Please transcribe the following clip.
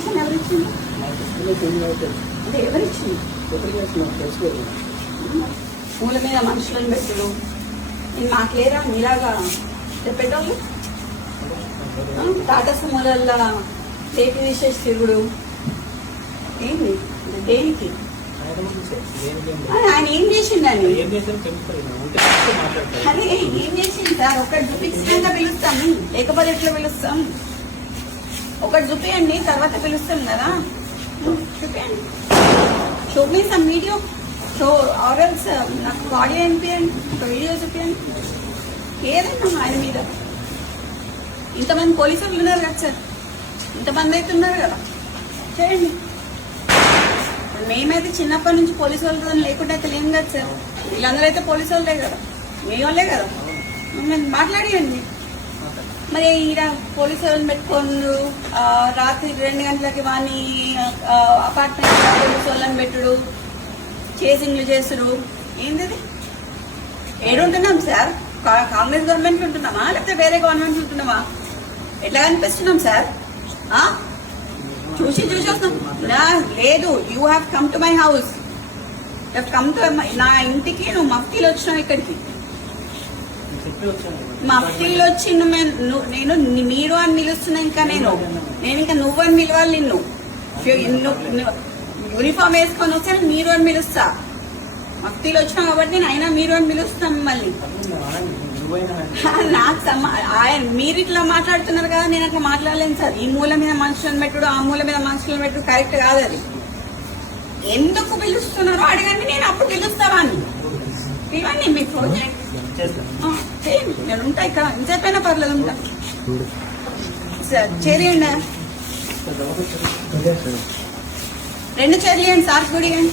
Permission ఎవరు ఇచ్చింది? అంటే ఎవరు ఇచ్చింది? పూల మీద మనుషులను పెట్టుడు మాకేరా మీలాగా చెప్పేటోళ్ళు టాటా సుమోలల్లా టేపు తీసేసి తిరుగుడు ఏంది దేనికి? ఆయన ఏం చేసిండని అదే ఏం చేసింది సార్? ఒకటి చూపించినాక పిలుస్తాం, లేకపోతే ఎట్లా పిలుస్తాం? ఒకటి చూపియండి, తర్వాత పిలుస్తాం కదా. చూపియండి, show me some video, show reels నాకు ఆడియో అనిపించండి, ఒక వీడియో చూపించండి ఏదైనా ఆయన మీద. ఇంతమంది పోలీసులు ఉన్నారు కదా సార్, ఇంతమంది అయితే ఉన్నారు కదా, చేయండి. మేమైతే చిన్నప్పటి నుంచి పోలీసు వాళ్ళతో లేకుండా అయితే లేం కదా సార్. వీళ్ళందరూ అయితే పోలీసు వాళ్ళే కదా, మీ వాళ్ళే కదా. మాట్లాడియండి. మరి ఈడ పోలీసు వాళ్ళని పెట్టుకోండు, రాత్రి 2 గంటలకి వాడిని అపార్ట్మెంట్ పోలీసు వాళ్ళని పెట్టుడు, చేసింగ్లు చేసుడు ఏంది? ఏడుంటున్నాం సార్? కాంగ్రెస్ గవర్నమెంట్ ఉంటున్నామా లేకపోతే వేరే గవర్నమెంట్ ఉంటున్నామా? ఎట్లా కనిపిస్తున్నాం సార్? చూసి వస్తాం లేదు. You have come to my house, come to నా ఇంటికి. నువ్వు మఫ్తీలు వచ్చినావు ఇక్కడికి, మఫ్తీలు వచ్చి నేను మీరు అని పిలుస్తున్నా. ఇంకా నేను ఇంకా నువ్వు అని పిలవాలి. నిన్ను యూనిఫామ్ వేసుకొని వస్తే మీరు అని పిలుస్తా. మఫ్తీలు వచ్చినావు కాబట్టి నేను అయినా మీరు అని పిలుస్తాం మిమ్మల్ని. నాకు ఆయన మీరు ఇట్లా మాట్లాడుతున్నారు కదా, నేను అట్లా మాట్లాడలేను సార్. ఈ మూల మీద మనుషులను పెట్టుడు, ఆ మూల మీద మనుషులను పెట్టుడు కరెక్ట్ కాదు. అది ఎందుకు పిలుస్తున్నారో అడగండి, నేను అప్పుడు పిలుస్తావా అని. ఇవన్నీ మీ ప్రాజెక్ట్ చేయండి, నేను ఉంటా ఇక్కడ. ఇంతసేపైనా పర్లేదు, ఉంటా సార్. చేయండి, 2 చైర్లు ఇవ్వండి సార్, కూడా ఇవ్వండి.